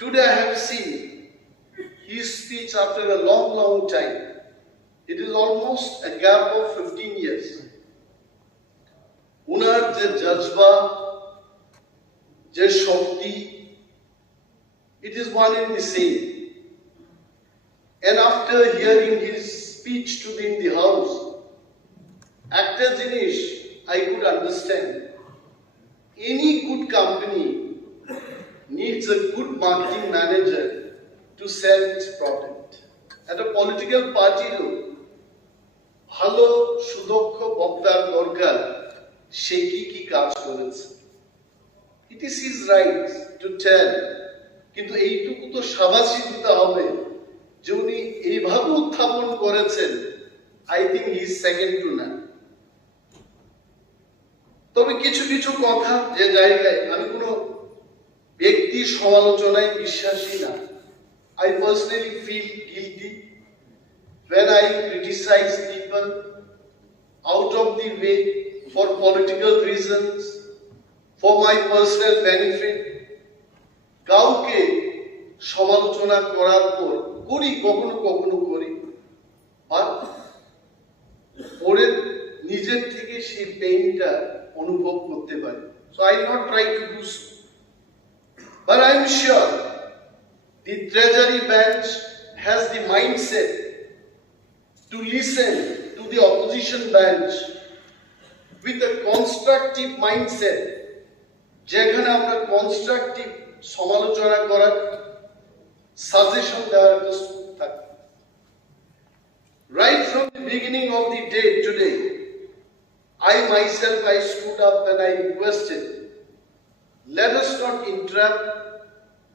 Today I have seen his speech after a long time. It is almost a gap of 15 years. Unar je jazba, je shakti, it is one and the same. And after hearing his speech today in the house, actor Dinesh, I could understand. Any good company needs a good marketing manager to sell its product. At a political party, ভালো সুদক্ষ বক্তার দরকার, সে কি কাজ করেছে। It is his right to tell, কিন্তু এইটুকু তো শাবাশি দিতে হবে যে উনি এইভাবে উত্থাপন করেছেন। I think he is second to none. তবে কিছু কথা যে জায়গায় আমি কোনো ব্যক্তি সমালোচনায় বিশ্বাসী না। I personally feel guilty when I criticize people out of the way for political reasons, for my personal benefit. কাউকে সমালোচনা করার পর কখনো করি, আর পরে নিজের থেকে সেই পেইনটা অনুভব করতে পারি। So I not try to do so. But I am sure the Treasury bench has the mindset to listen to the opposition bench with a constructive mindset, যেখানে আমরা কনস্ট্রাকটিভ সমালোচনা করার সাজেশন দেওয়ার প্রস্তুত থাকি। Right from the beginning of the day today, I myself stood up and I requested, let us not interrupt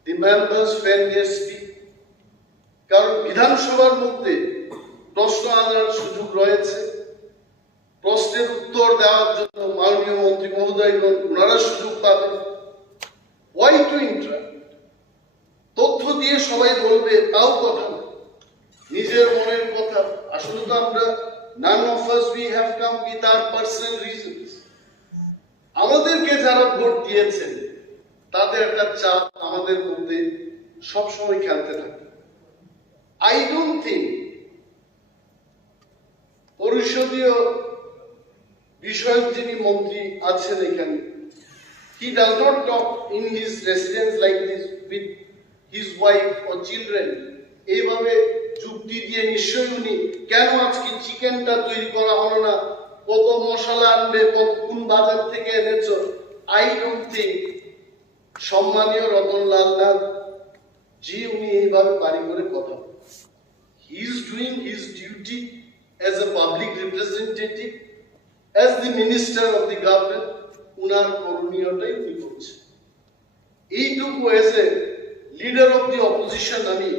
the members when they speak. কারণ বিধানসভার মধ্যে প্রশ্ন আনার সুযোগ রয়েছে, প্রশ্নের উত্তর দেওয়ার জন্য মাননীয় মন্ত্রী মহোদয়গণ ওনারা সুযোগ পাবেন। Why to interrupt? তথ্য দিয়ে সবাই বলবে তাও কথা না, নিজের মনের কথা। আসলে তো আমরা none of us we have come with our personal reasons. আমাদেরকে যারা ভোট দিয়েছেন তাদের একটা চাপ আমাদের মধ্যে সবসময় খেলতে থাকে। I don't think পরিষদীয় বিষয়ক যিনি মন্ত্রী আছেন এখানে, he does not talk in his residence like this with his wife or children. এইভাবে যুক্তি দিয়ে নিশ্চয়ই উনি কেন আজকে চিকেনটা তৈরি করা হলো না, কত মশলা আনবে, কোন বাজার থেকে এনেছো, I don't think সম্মানীয় রতনলাল নাথ জি উনি এইভাবে বাড়ি করে কথা বলেন। He is doing his duty as a public representative, as the minister of the government. উনার করণীয়টাই উনি করছেন। এইটুকু as a leader of the opposition আমি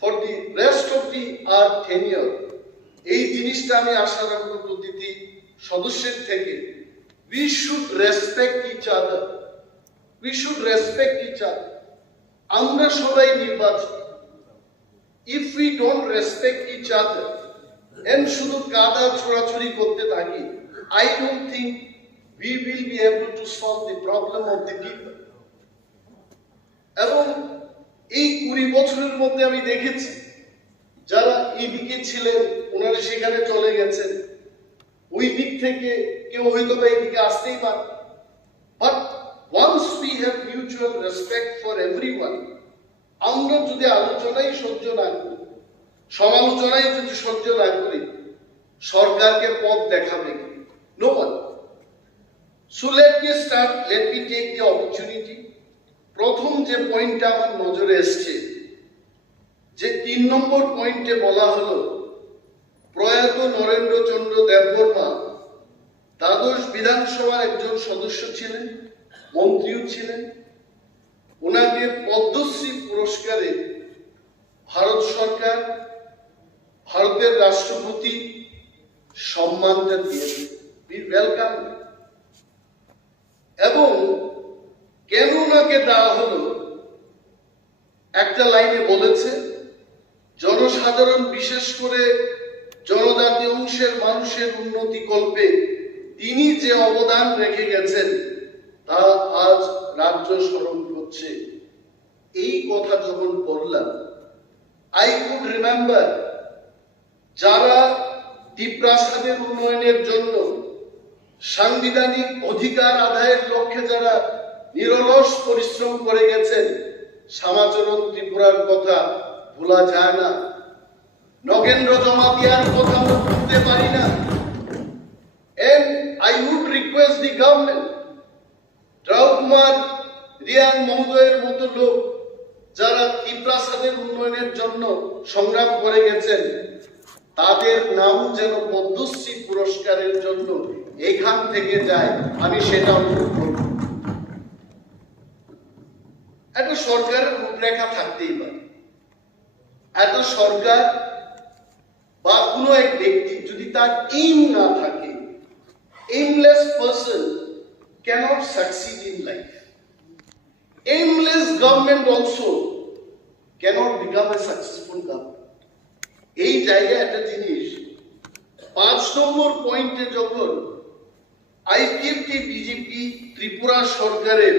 for the rest of the our tenure এই জিনিসটা আমি আশা রাখবো প্রতিটি সদস্যের থেকে, we should respect each other. We should respect each other. আমরা সবাই নির্বাচিত। If we don't respect each other and শুধু কাদা ছোড়াছুড়ি করতে থাকি, I don't think we will be able to solve the problem of the people. এবং এই 20 বছরের মধ্যে আমি দেখেছি যারা এইদিকে ছিলেন ওনারা সেখানে চলে গেছেন, ওই দিক থেকে কেউ হয়তো বা এইদিকে আসতেই পারে। But once we have mutual respect for everyone, আমরা যদি আলোচনাই সহ্য না করি, সমালোচনাই যদি সহ্য না করি, সরকারকে পথ দেখাবে কি? No one. So let me take the opportunity. প্রথম যে পয়েন্টটা আমার নজরে এসছে, যে 3 নম্বর পয়েন্টে বলা হলো প্রয়াত নরেন্দ্রচন্দ্র দেববর্মা দ্বাদশ বিধানসভার একজন সদস্য ছিলেন, মন্ত্রীও ছিলেন। ওনাকে পদ্মশ্রী পুরস্কারে ভারত সরকার, ভারতের রাষ্ট্রপতি সম্মানটা দিয়েছে। We welcome. এবং কেন ওনাকে দেওয়া হলো, একটা লাইনে বলেছে, জনসাধারণ বিশেষ করে জনজাতি অংশের মানুষের উন্নতি কল্পে তিনি যে অবদান রেখে গেছেন তা আজ রাজ্য স্মরণ করছে। এই কথা যখন বললাম, আই কুড রিমেম্বার যারা টিপ্রাসাদের উন্নয়নের জন্য সাংবিধানিক অধিকার আদায়ের লক্ষ্যে যারা নিরলস পরিশ্রম করে গেছেন, শ্যামাচরণ ত্রিপুরার কথা ভোলা যায় না, নগেন্দ্র জমাতিয়ার কথা ভুলতে পারি না। And I would request the government, রাউকুমার Reang মহোদয়ের মতো লোক যারা টিপ্রাসাদের উন্নয়নের জন্য সংগ্রাম করে গেছেন, তাদের নাম যেন পদ্মশ্রী পুরস্কারের জন্য এখান থেকে যায়, আমি সেটা অনুরোধ করব। একটা সরকারের রূপরেখা থাকতেই পারে। একটা সরকার বা কোনো এক ব্যক্তি যদি তার এইম না থাকে, aimless person cannot succeed in life. Aimless government also cannot become a successful government. এই জায়গায় একটা জিনিস 5 নম্বর পয়েন্টে যখন আইপিএফটি বিজেপি ত্রিপুরা সরকারের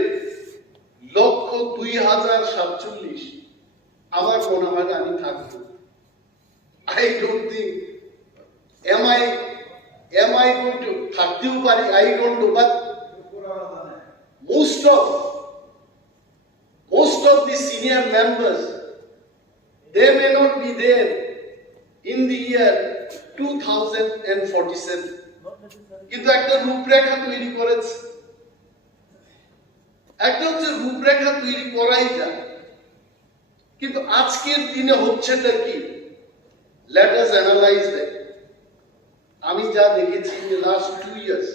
লক্ষ্য 2047, আমার মনে হয় আমি থাকবো। I don't think am I going to থাকতেও পারি, I don't know, but most of the senior members, they may not be there in the year 2047. কিন্তু একটা রূপরেখা তৈরি করেছে। একটা হচ্ছে রূপরেখা তৈরি করাই যায়, কিন্তু আজকের দিনে হচ্ছেটা কি? Let us analyze that. আমি যা দেখেছি in the last 2 years,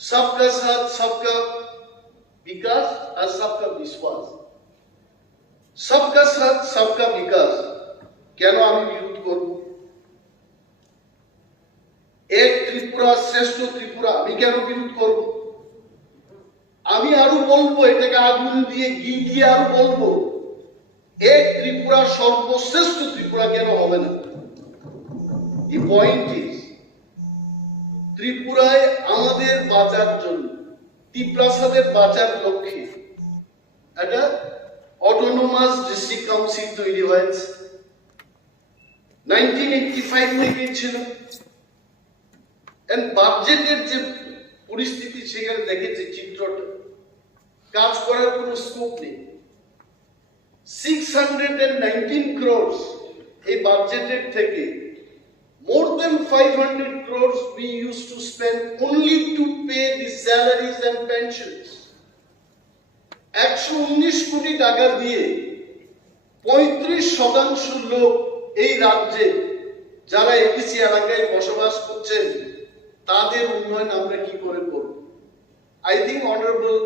सबका साथ सबका विकास और सबका विश्वास, सबका साथ सबका विकास কেন আমি বিরোধ করব? এক ত্রিপুরা শ্রেষ্ঠ ত্রিপুরা আমি কেন বিরোধ করব? আমি আরো বলবো, এটাকে আগুন দিয়ে ঘি দিয়ে আরো বলবো, এক ত্রিপুরা সর্বশ্রেষ্ঠ ত্রিপুরা কেন হবে না? The point is, ত্রিপুরায় আমাদের বাঁচার জন্য, টিপ্রাসাদের বাঁচার লক্ষ্যে একটা অটোনোমাস ডিস্ট্রিক্ট কাউন্সিল তৈরি হয়েছে। 1985 থেকে ছিল। বাজেটের যে পরিস্থিতি সেখানে দেখেছে চিত্রটা, কাজ করার কোনো স্কোপ নেই। 619 crores এই বাজেটের থেকে more than 500 crores we used to spend only to pay the salaries and pensions. 119 কোটি টাকা দিয়ে 35% লোক এই রাজ্যে যারা এপিসি এলাকায় বসবাস করছেন, তাদের উন্নয়ন আমরা কি করে করব? I think honorable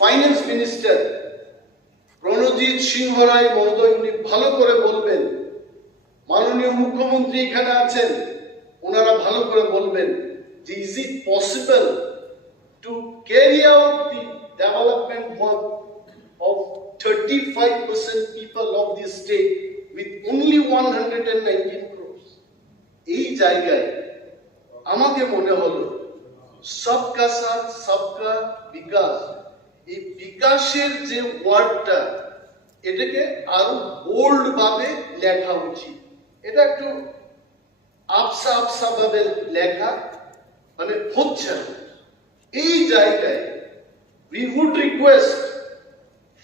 finance minister Pranajit সিংহ রায় মহোদয় উনি ভালো করে বলবেন, মাননীয় মুখ্যমন্ত্রী এখানে আছেন, ওনারা ভালো করে বলবেন যে is it possible to carry out the development work of 35% people of this state with only 119 crores. এই জায়গায় আমাদের মনে হলো সবকা সাথ সবকা বিকাশ, এই বিকাশের যে ওয়ার্ডটা, এটাকে আরো বোল্ড ভাবে লেখা উচিত। এটা একটু আবসা আবসা ভাবে লেখা মানে হচ্ছে না। এই জায়গায় we would request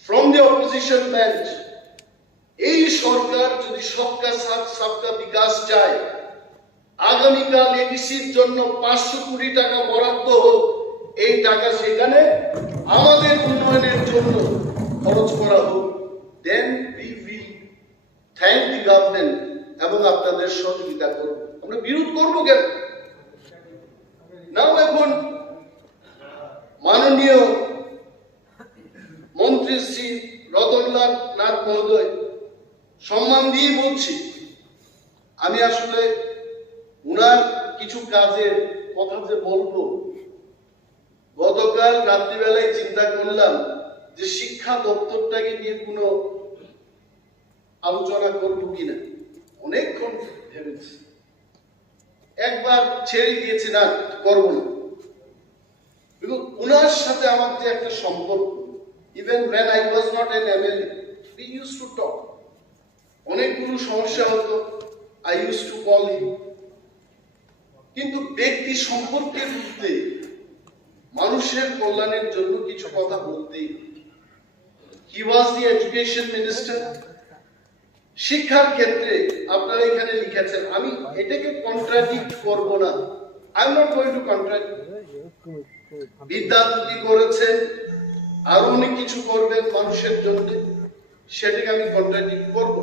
from the opposition bench, এই সরকার যদি সবকা সাথ সবকা বিকাশ চায়, আগামীকাল এডিসির জন্য 500 কোটি টাকা বরাদ্দ হোক, এই টাকা সেখানে আমাদের উন্নয়নের জন্য খরচ করা হোক, then we will thank the government এবং আপনাদের সহযোগিতা করব। আমরা বিরোধ করব কেন? নাও এখন মাননীয় মন্ত্রী শ্রী রতনলাল নাথ মহোদয়, সম্মান দিয়ে বলছি, আমি আসলে উনার কিছু কাজের কথা যে বলবো, গতকাল রাত্রিবেলায় চিন্তা করলাম যে শিক্ষা দপ্তরটাকে নিয়ে কোনো আলোচনা করবো কিনা, অনেকক্ষণ ভেবেছি, একবার ছেড়ে দিয়েছি, না করবো না। কিন্তু উনার সাথে আমার যে একটা সম্পর্ক, Even when I was not an MLA, we used to talk. অনেকগুলো সমস্যা হতো, I used to call him. কিন্তু ব্যক্তি সম্পর্কের মধ্যে মানুষের কল্যাণের জন্য কিছু কথা বলতেই। He was the education minister. শিক্ষার ক্ষেত্রে আপনারা এখানে লিখেছেন, আমি এটাকে কন্ট্রাডিক্ট করব না। I am not going to contradict. বিদ্যার্থী করেছেন, আরো অনেক কিছু করবেন মানুষের জন্য, সেটাকে আমি কন্ট্রাডিক্ট করব।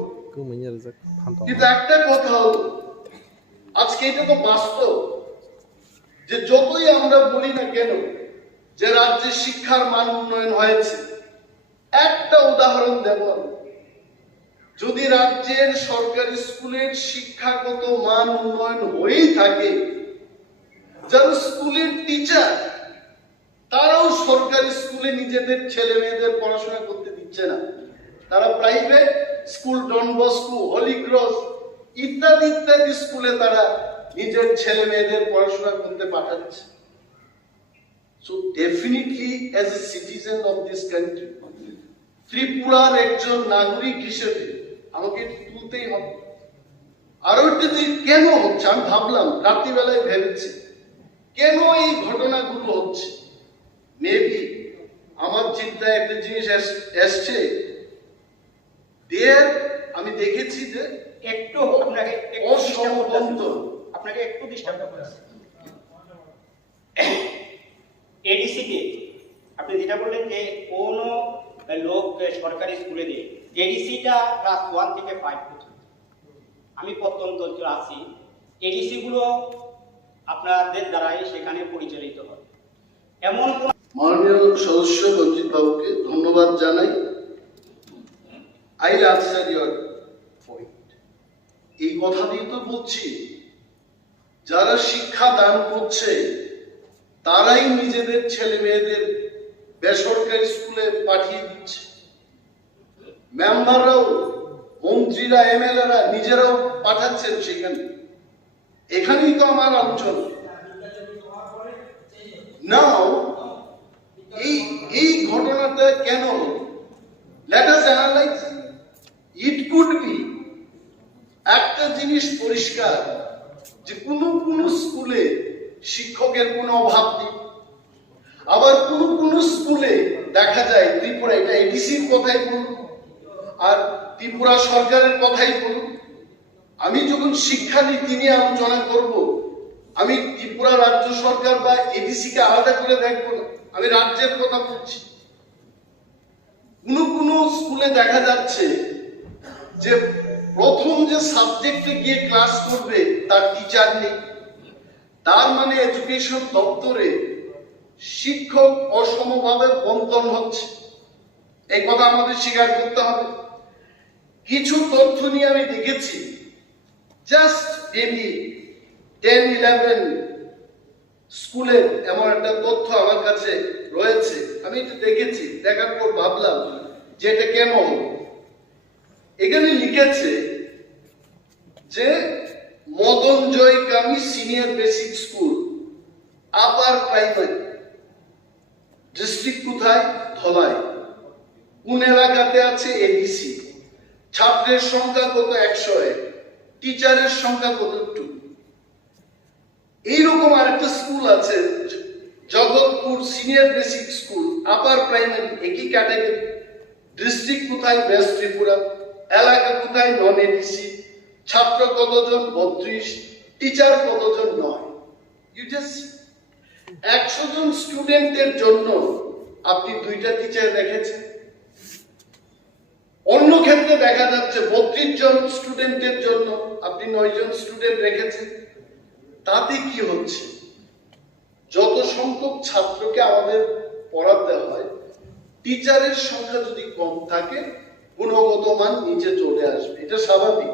কিন্তু একটা কথা হলো, আজকে এটা তো বাস্তব যে যতই আমরা বলি না কেন যে রাজ্যের শিক্ষার মান উন্নয়ন হয়েছে, একটা উদাহরণ দেব, যদি রাজ্যের সরকারি স্কুলের শিক্ষাগত মান উন্নয়ন হয়েই থাকে, যারা স্কুলের টিচার তারাও সরকারি স্কুলে নিজেদের ছেলে মেয়েদের পড়াশোনা করতে দিচ্ছে না, তারা private school, Don Bosco, Holy Cross ইত্যাদি ইত্যাদি স্কুলে তারা নিজের ছেলে মেয়েদের পড়াশোনা করতে পাঠাচ্ছে। So definitely as a citizen of this country, ত্রিপুরার একজন নাগরিক হিসেবে আমাকে তুলতেই হবে। আরো একটা দিক কেন হচ্ছে, আমি ভাবলাম, রাত্রিবেলায় ভেবেছি কেন এই ঘটনাগুলো হচ্ছে। মেবি আমার চিন্তায় একটা জিনিস এসছে, আমি দেখেছি যে একটু আপনাকে একটু ডিস্টার্ব করছে। এডিসিতে আপনি যেটা বললেন যে কোন লোক সরকারি স্কুলে দিয়ে, এডিসিটা ক্লাস 1 থেকে 5 পর্যন্ত, আমি প্রত্যন্ত অঞ্চলে আছি, এডিসি গুলো আপনাদের দ্বারাই সেখানে পরিচালিত হয়। এমন কোন মাননীয় সদস্য রঞ্জিত বাবুকে ধন্যবাদ জানাই। I'll answer your point. এই কথা দিয়ে তো বলছি, যারা শিক্ষা দান করছে তারাই নিজেদের ছেলে মেয়েদের বেসরকারি স্কুলে পাঠিয়ে দিচ্ছে। মেম্বাররাও, মন্ত্রীরা, এমএলএরা নিজেরাও পাঠাচ্ছেন সেখানে। এখানেই তো আমার আলোচনা। নাও এই ঘটনাটা কেন হলো? Let us analyze. It could be একটা জিনিস পরিষ্কার যে কোন স্কুলে শিক্ষকের কোনো অভাব নেই, আবার কোন স্কুলে দেখা যায় ত্রিপুরা, এটা এডিসির কথাই বলুন আর ত্রিপুরা সরকারের কথাই বলুন, আমি যখন শিক্ষানীতি নিয়ে আলোচনা করব, আমি ত্রিপুরা রাজ্য সরকার বা এডিসি কে আলাদা করে দেখবো না, আমি রাজ্যের কথা বলছি। কোন স্কুলে দেখা যাচ্ছে যে প্রথম যে সাবজেক্টে গিয়ে ক্লাস করবে তার টিচার নেই, তার মানে এডুকেশন দপ্তরে শিক্ষক অসমভাবে বন্টন হচ্ছে, এই কথা আমাদের স্বীকার করতে হবে। কিছু তথ্য নিয়ে আমি দেখেছি, জাস্ট মেবি 10-11 স্কুলের এমন একটা তথ্য আমার কাছে রয়েছে, আমি এটা দেখেছি, দেখার পর ভাবলাম যে এটা কেন হলো। এখানে লিখেছে যে Madan Joygami senior basic school, upper primary, district কোথায়? ধলাই। কোন এলাকাতে আছে? এডিসি। ছাত্রের সংখ্যা কত? 101। টিচারের সংখ্যা কত? 2। এইরকম আরেকটা স্কুল আছে Jagatpur senior basic school, upper primary, একই ক্যাটাগরি, ডিস্ট্রিক্ট কোথায়? ওয়েস্ট ত্রিপুরা। এলাকা কোথায়? নন এডিসি। ছাত্র কতজন? 32। টিচার কতজন? 9। ইউ জাস্ট 100 জন স্টুডেন্টের জন্য আপনি 2টা টিচার রেখেছেন। অন্য ক্ষেত্রে দেখা যাচ্ছে 32 জন স্টুডেন্টের জন্য আপনি 9 জন স্টুডেন্ট রেখেছেন। তাতে কি হচ্ছে? যত সংখ্যক ছাত্রকে আমাদের পড়াতে হয়, টিচারের সংখ্যা যদি কম থাকে, গুণগত মান নিচে চলে আসবে, এটা স্বাভাবিক।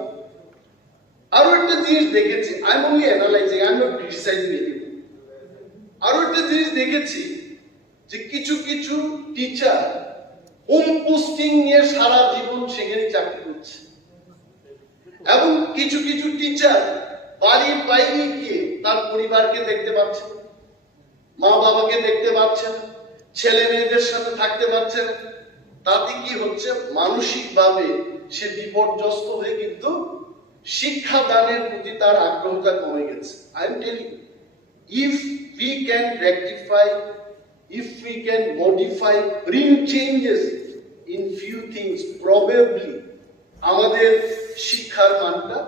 আরো একটা জিনিস দেখেছি, I am only analysing, I am not criticising anyone. আরো একটা জিনিস দেখেছি যে কিছু টিচার হোম পোস্টিং নিয়ে সারা জীবন সেখানে চাকরি করছে, এবং কিছু টিচার বাড়ির বাইরে গিয়ে তার পরিবারকে দেখতে পাচ্ছে, মা বাবাকে দেখতে পাচ্ছে না, ছেলে মেয়েদের সাথে থাকতে পারছে না, তাতে কি হচ্ছে, মানসিকভাবে সে বিপর্যস্ত হয়ে কিন্তু শিক্ষা দানের প্রতি তার আগ্রহটা কমে গেছে। I am telling you, if we can rectify, if we can modify, bring changes in few things, probably আমাদের শিক্ষার মানটা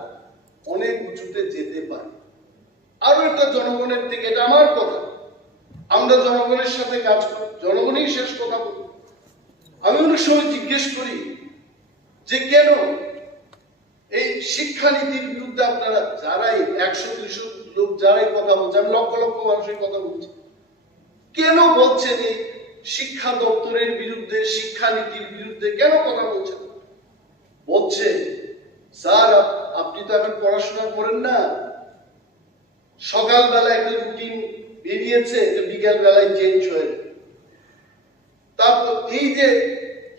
অনেক উঁচুতে যেতে পারে। আরো একটা জনগণের থেকে, এটা আমার কথা, আমরা জনগণের সাথে কাজ করি, জনগণই শেষ কথা বলি। আমি অনেক সময় জিজ্ঞেস করি যে কেন এই শিক্ষানীতির বিরুদ্ধে আপনারা যারাই 100-200 লোক যারাই কথা বলছে, আমি লক্ষ লক্ষ মানুষের কথা বলছি, কেন বলছেন এই শিক্ষা দপ্তরের বিরুদ্ধে, শিক্ষানীতির বিরুদ্ধে কেন কথা বলছেন? বলছে স্যার আপনি তো এখন পড়াশোনা করেন না, সকালবেলা একটা রুটিন বেরিয়েছে যে বিকেল বেলায় চেঞ্জ হয়ে যায়। তারপর এই যে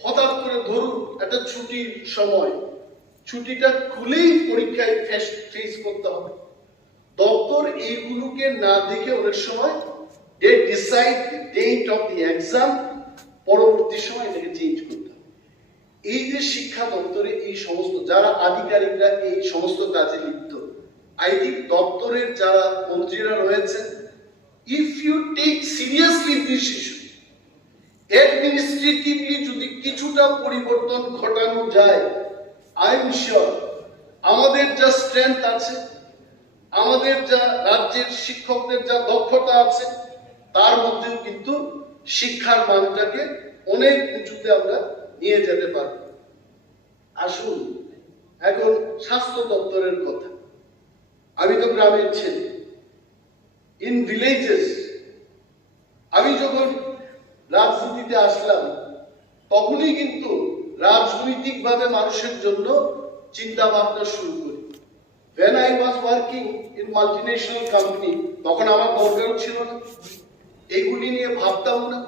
হঠাৎ করে ধরুন একটা ছুটির সময়, ছুটিটা খুলেই পরীক্ষায় ফেস করতে হবে। দপ্তর এইগুলোকে না দেখে অনেক সময় they decide the date of the exam, পরবর্তী সময় এটাকে চেঞ্জ করতে হবে। এই যে শিক্ষা দপ্তরে এই সমস্ত যারা আধিকারিকরা এই সমস্ত কাজে লিপ্ত, আই থিঙ্ক দপ্তরের যারা মন্ত্রীরা রয়েছেন, if you take seriously this issue, administratively যদি কিছুটা পরিবর্তন ঘটানো যায়, আই এম শিওর আমাদের যা স্ট্রেংথ আছে, আমাদের যা রাজ্যের শিক্ষকদের যা দক্ষতা আছে, তার মধ্যেও কিন্তু শিক্ষার মানটাকে অনেক উঁচুতে আমরা নিয়ে যেতে পারব। আসুন এখন স্বাস্থ্য দপ্তরের কথা। আমি তো গ্রামের ছেলে, ইন ভিলেজেস। আমি যখন রাজনীতিতে আসলাম তখনই কিন্তু রাজনৈতিকভাবে মানুষের জন্য চিন্তা ভাবনা শুরু করি। When I was working in multinational company, তখন আমার দরকারও ছিল না, এগুলি নিয়ে ভাবতাম না।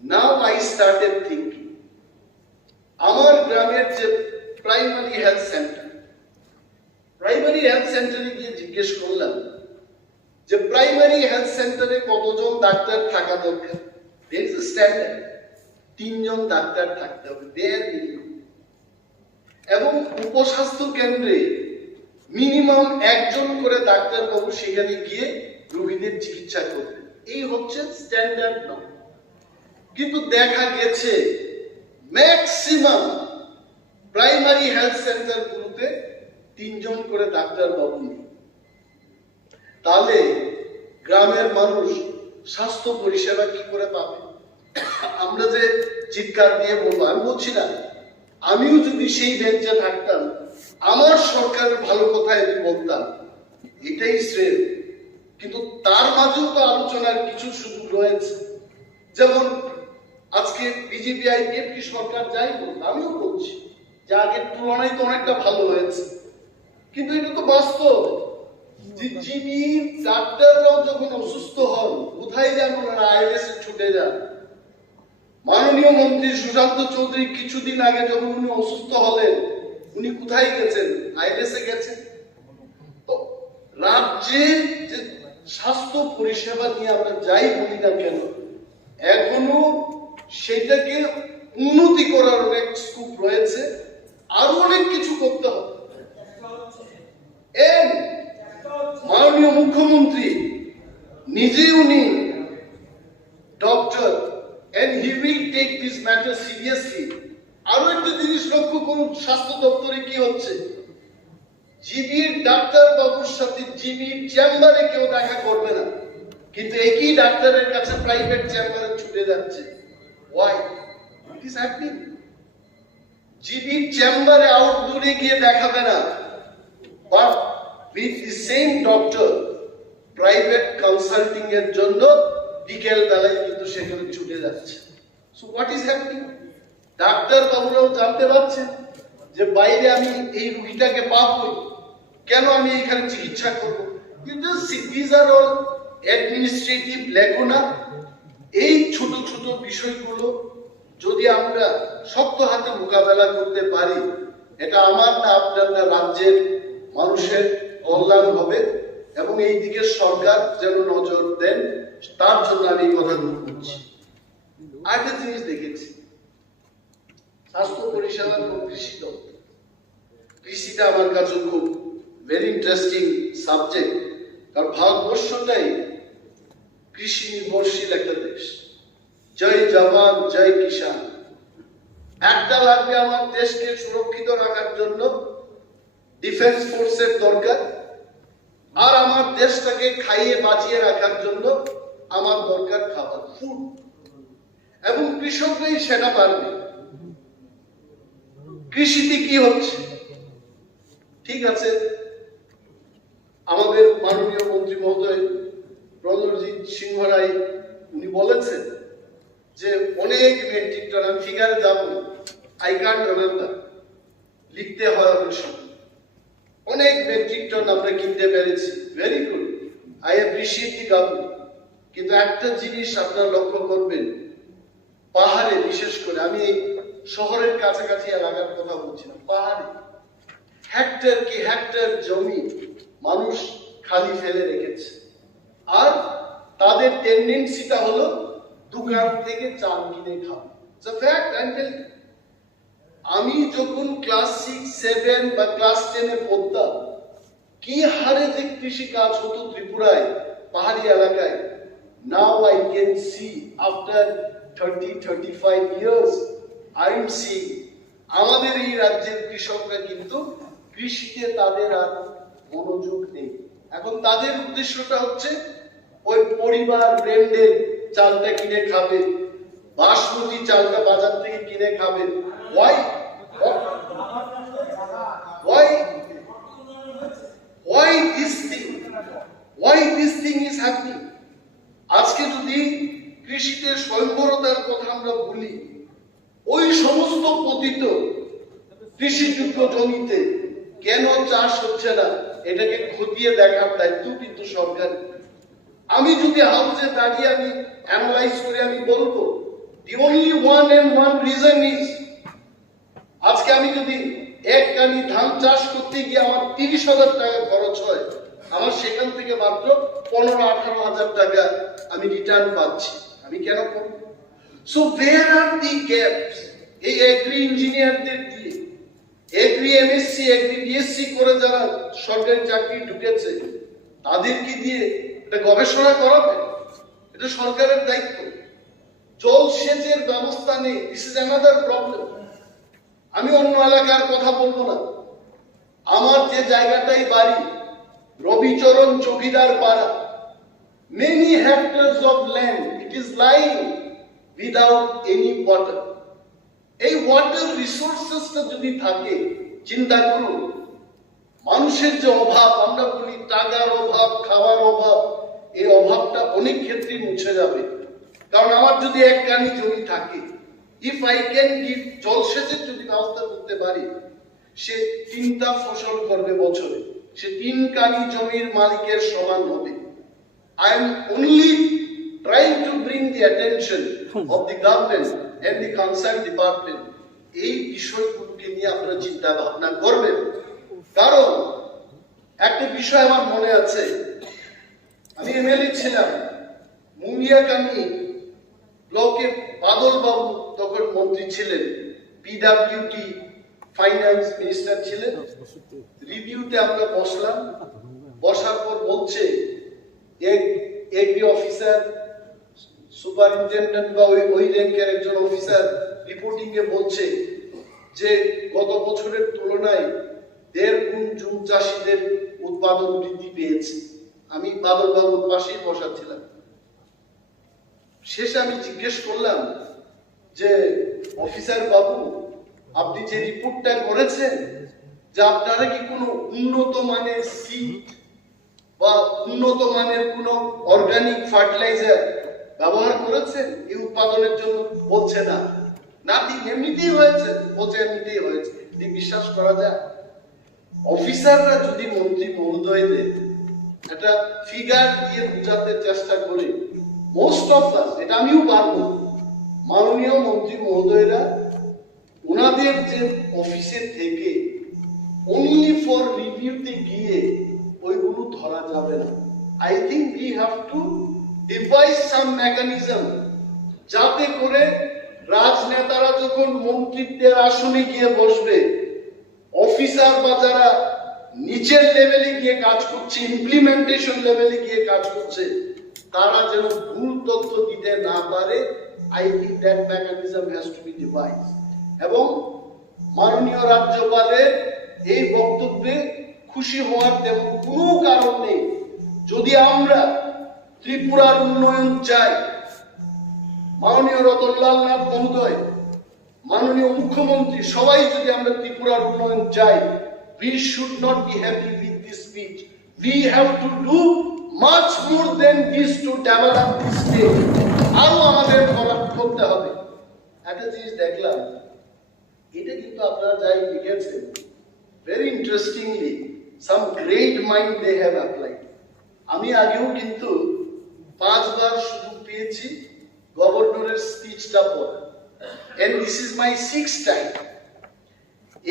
Now I started thinking, আমার গ্রামের যে প্রাইমারি হেলথ সেন্টারে গিয়ে জিজ্ঞেস করলাম যে প্রাইমারি হেলথ সেন্টারে কতজন ডাক্তার থাকা দরকার। There is a standard, 3 জন ডাক্তার থাকতে হবে, bare minimum। এবং উপস্বাস্থ্য কেন্দ্রে মিনিমাম 1 জন করে ডাক্তার বাবু সেখানে গিয়ে রোগীদের চিকিৎসা করবে, এই হচ্ছে স্ট্যান্ডার্ড নর্ম। কিন্তু দেখা গেছে ম্যাক্সিমাম প্রাইমারি হেলথ সেন্টার গুলোতে 3 জন করে ডাক্তার বাবু নেই। তাহলে গ্রামের মানুষ স্বাস্থ্য পরিষেবা কি করে পাবে? আমরা যে চিৎকার দিয়ে বলবো, আমি বলছি না, আমিও যদি সেই বেঞ্চে থাকতাম, আমার সরকারের ভালো কথাই বলতাম, এটাই শ্রেয়। কিন্তু তার মাঝেও তো আলোচনার কিছু সুযোগ রয়েছে। যেমন আজকে বিজেপি আইপিএফটি সরকার যাই বলতো, আমিও বলছি যে আগের তুলনায় তো অনেকটা ভালো হয়েছে, কিন্তু এটা তো বাস্তব যে যিনি ডাক্তাররাও যখন অসুস্থ হন কোথায় যান? ওনারা আইএলএসে ছুটে যান। মাননীয় মন্ত্রী সুশান্ত চৌধুরী কিছুদিন আগে যখন উনি অসুস্থ হলেন, উনি কোথায় গেছেন? আইএলএসে গেছেন। তো রাজ্যের যে স্বাস্থ্য পরিষেবা নিয়ে আমরা যাই বলি না কেন, এখনো সেটাকে উন্নতি করার অনেক স্কোপ রয়েছে, আরো অনেক কিছু করতে হবে। মাননীয় মুখ্যমন্ত্রী নিজে উনি doctor, and he will take this matter seriously। আরো একটা জিনিস লক্ষ্য করুন, স্বাস্থ্য দপ্তরে কি হচ্ছে, জিবির ডাক্তার বাবুর সাথে জিবির চেম্বারে কেউ দেখা করবে না, কিন্তু একই ডাক্তারের কাছে প্রাইভেট চেম্বারে ছুটে যাচ্ছে। Why? It is happening. জিবির চেম্বারে আউটডোরে গিয়ে দেখাবে না, but with the same doctor private consulting এর জন্য বিকেল বেলায় কিন্তু সেখানে ছুটে যাচ্ছে। So what is happening? Doctor Baburao জানতে পারছেন যে বাইরে আমি এই রোগীটাকে পাবো, কেন আমি এখানে চিকিৎসা করবো? These are all administrative lacuna। এই ছোট ছোট বিষয়গুলো যদি আমরা শক্ত হাতে মোকাবেলা করতে পারি, এটা আমার না আপনার না রাজ্যের মানুষের কল্যাণ হবে, এবং এই দিকে সরকার যেন নজর দেন, তার জন্য আমি এই কথাগুলো বলছি। আরেকটা জিনিস দেখেছি, স্বাস্থ্য পরিষেবা ও কৃষি দপ্তর। কৃষিটা আমার কাছে খুব ভেরি ইন্টারেস্টিং সাবজেক্ট, কারণ ভারতবর্ষটাই কৃষি নির্ভরশীল একটা দেশ। জয় জওয়ান জয় কিষান। একটা লাগবে আমার দেশকে সুরক্ষিত রাখার জন্য, ডিফেন্স ফোর্সের দরকার, আর আমার দেশটাকে খাইয়ে বাঁচিয়ে রাখার জন্য আমার দরকার খাবার, ফুড, এবং কৃষকরাই সেটা পারবে। কৃষিতে কি হচ্ছে? ঠিক আছে, আমাদের মাননীয় মন্ত্রী মহোদয় প্রণজিৎ সিংহ রায় উনি বলেছেন যে অনেক মেট্রিক টন, আমি ফিগারে যাব, আই ক্যান্ট রিমেম্বার, লিখতে হয় অনেক সময়, অনেক মেট্রিক টন আমরা কিনতে পেরেছি। Very good, I appreciate the government. কিন্তু একটা জিনিস আপনারা লক্ষ্য করবেন, পাহাড়ে বিশেষ করে, আমি এই শহরের কাছাকাছি এলাকার কথা বলছি না, পাহাড়ে হেক্টর কি হেক্টর জমি মানুষ খালি ফেলে রেখেছে, আর তাদের টেন্ডেন্সিটা হলো দোকান থেকে চাল কিনে খাওয়া। It's a fact, I am telling. আমি যখন ক্লাস 6, 7 বা ক্লাস 10 এ পড়তাম, কি হারে যে কৃষি কাজ হতো ত্রিপুরায় পাহাড়ি এলাকায়, now I can see after 30-35 years I am see আমাদের এই রাজ্যের কৃষকরা কিন্তু কৃষিতে তাদের আর মনোযোগ নেই। এখন তাদের উদ্দেশ্যটা হচ্ছে ওই পরিবার ব্র্যান্ডের চালটা কিনে খাবে, বাসমতি চালটা বাজার থেকে কিনে খাবে। Why? Why this thing? Why this thing is happening? আজকে যদি কৃষিতে স্বয়ংবরতার কথা আমরা বলি, ওই সমস্ত পতিত কৃষিযোগ্য জমিতে কেন চাষ হচ্ছে না, এটাকে খতিয়ে দেখার দায়িত্ব কিন্তু সরকার। আমি যদি হাউসে দাঁড়িয়ে আমি অ্যানালাইজ করে আমি বলবো, the only one and one reason is, আজকে আমি যদি এক কানি ধান চাষ করতে গিয়ে আমার 30,000 টাকা খরচ হয়, আমার সেখান থেকে মাত্র 15-18,000 টাকা আমি রিটার্ন পাচ্ছি। আমি কেন করব? So where are the gaps? এই এগ্রি ইঞ্জিনিয়ারদের দিয়ে, এগ্রি এমএসসি, এগ্রি বিএসসি করে যারা সরকারি চাকরি ঢুকেছে, তাদেরকে দিয়ে এটা গবেষণা করাবে, এটা সরকারের দায়িত্ব। জলসেচের ব্যবস্থা নেই, দিস ইজ অ্যানাদার প্রবলেম। আমি অন্য এলাকার কথা বলবো না, আমার যে জায়গাটাই বাড়ি, রবিচরণ চৌকিদার পাড়া, many hectares of land, it is lying without any water. এই ওয়াটার রিসোর্সেসটা যদি থাকে, চিন্তা করুন, মানুষের যে অভাব, আমরা বলি টাকার অভাব, খাওয়ার অভাব, এই অভাবটা অনেক ক্ষেত্রে মুছে যাবে। কারণ আমার যদি এক কানি জমি থাকে, ইফ আই ক্যান গিভ, জলসেচের যদি ব্যবস্থা করতে পারি, সে 3টা ফসল করবে বছরে, সে 3 কানি জমির মালিকের সমান হবে। I am only trying to bring the attention of the government and the concerned department. এই বিষয়গুলোকে নিয়ে আপনারা চিন্তা ভাবনা করবেন। কারণ একটা বিষয় আমার মনে আছে, আমি এমএলএ ছিলাম, মুঙ্গিয়াকানি ব্লকে বাদল বাবু তখন মন্ত্রী ছিলেন, পিডব্লিউডি ফাইন্যান্স মিনিস্টার ছিলেন। রিভিউতে আমরা বসলাম, বসার পর বলছে এগ্রি অফিসার, সুপারিনটেন্ডেন্ট বা ওই র্যাঙ্কের একজন অফিসার রিপোর্টিং এ বলছে যে গত বছরের তুলনায় 1.5 গুণ জুম চাষীদের উৎপাদন বৃদ্ধি পেয়েছে। আমি বাদল বাবুর পাশেই বসাচ্ছিলাম। শেষে আমি জিজ্ঞেস করলাম যে অফিসার বাবু, আপনি যে রিপোর্টটা করেছেন, যে আপনারা কি কোনো উন্নত মানের সিড বা উন্নত মানের কোনো অর্গানিক ফার্টিলাইজার ব্যবহার করেছেন এই উৎপাদনের জন্য? বলছে না, নাথিং, এমনিতেই হয়েছে। বলছে এমনিতেই হয়েছে। বিশ্বাস করা যায়? অফিসাররা যদি মন্ত্রী মহোদয়দের একটা ফিগার দিয়ে বোঝাতে চেষ্টা করে, মোস্ট অফ আস, এটা আমিও পারবো, মাননীয় মন্ত্রী মহোদয়রা ওনাদের যে অফিসে থেকে only for রিভিউতে গিয়ে ওইগুলো ধরা যাবে না। I think we have to devise some mechanism যাতে করে রাজনেতারা যখন মন্ত্রিত্বের আসনে গিয়ে বসবে, অফিসার বা যারা নিচের লেভেলে গিয়ে কাজ করছে, ইমপ্লিমেন্টেশন লেভেলে গিয়ে কাজ করছে, তারা যেন ভুল তথ্য দিতে না পারে। I think that mechanism has to be devised. এবং মাননীয় রাজ্যপালের এই বক্তব্যে খুশি হওয়ার তেমন কোনো কারণ নেই। যদি আমরা ত্রিপুরার উন্নয়ন চাই, মাননীয় রতনলাল নাথ মহোদয়, মাননীয় মুখ্যমন্ত্রী, সবাই যদি আমরা ত্রিপুরার উন্নয়ন চাই, we should not be happy with this speech. We have to do much more than this to develop this state. আরো আমাদের করতে হবে। একটা জিনিস দেখলাম, এটা কিন্তু আপনারা যাই লিখেছেন, very interestingly, some great mind they have applied. আমি আগেও কিন্তু 5 বার সুযোগ পেয়েছি গভর্নরের স্পিচটা পড়া, and this is my 6th time.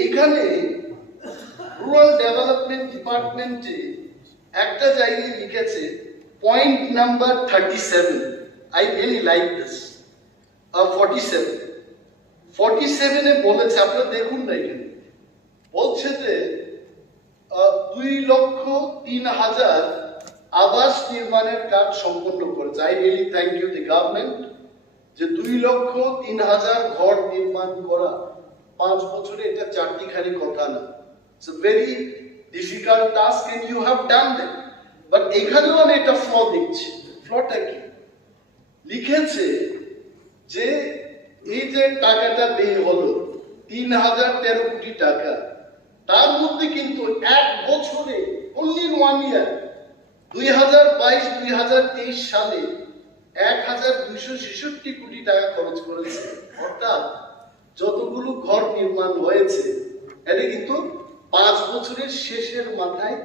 এখানে রুরাল ডেভেলপমেন্ট ডিপার্টমেন্টে একটা জায়গায় লিখেছে point number 37, I really like this, 47 এ বলেছে, আপনারা দেখুন না, এখানে বলছে যে 2,03,000 আবাস নির্মাণের কাজ সম্পন্ন করেছে। I really thank you the government, যে 2,03,000 ঘর নির্মাণ করা 5 বছরে, এটা চারটিখানি কথা না। It's a very difficult task and you have done that. But এখানেও আমি একটা ফ্ল দেখছি। ফ্লটা কি লিখেছে যে এই যে টাকাটা ব্যয় হলো 3,013 কোটি টাকা, তার মধ্যে কিন্তু এক বছরে only in 1 year 2022-2023 সালে 1,266 কোটি টাকা খরচ করেছে। অর্থাৎ যতগুলো ঘর নির্মাণ হয়েছে, এটা কিন্তু 5 বছরের শেষের মাথায়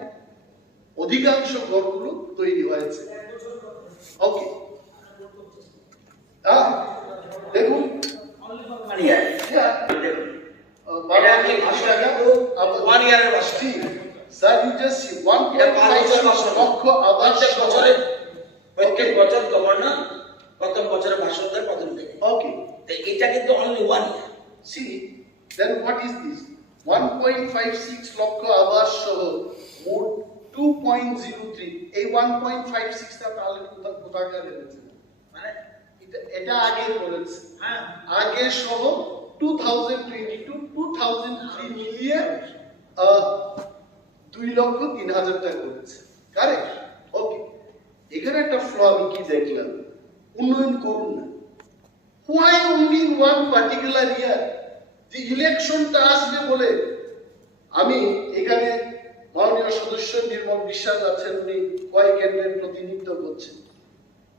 অধিকাংশ ঘরগুলো তৈরি হয়েছে। ওকে, দেখুন স্যার, ইউ জাস্ট সি 1.5 লক্ষ আবাস বছরে, প্রত্যেক বছর গভর্নর প্রথম বছরে ভাষণ দেয় প্রথম থেকে। ওকে, এটা কিন্তু only 1 year. See then what is this 1.56 lakh আবাস সহ মোট 2.03। এই 1.56 টা তাহলে কোথাকার এনেছে? মানে এটা আগে করেছে, হ্যাঁ, আগে সহ 2022-2003 মিলিয়ে 2,03,000 টাকা করেছে। কারেক্ট? ওকে, এখানে একটা ফ্ল আমি কি দেখলাম, উন্নয়ন করুন না। Why only in one particular year? যে ইলেকশনটা আসবে বলে, আমি এখানে মাননীয় সদস্য নির্মল বিশ্বাস আছেন, উনি কয়েক কেন্দ্রের প্রতিনিধিত্ব করছেন।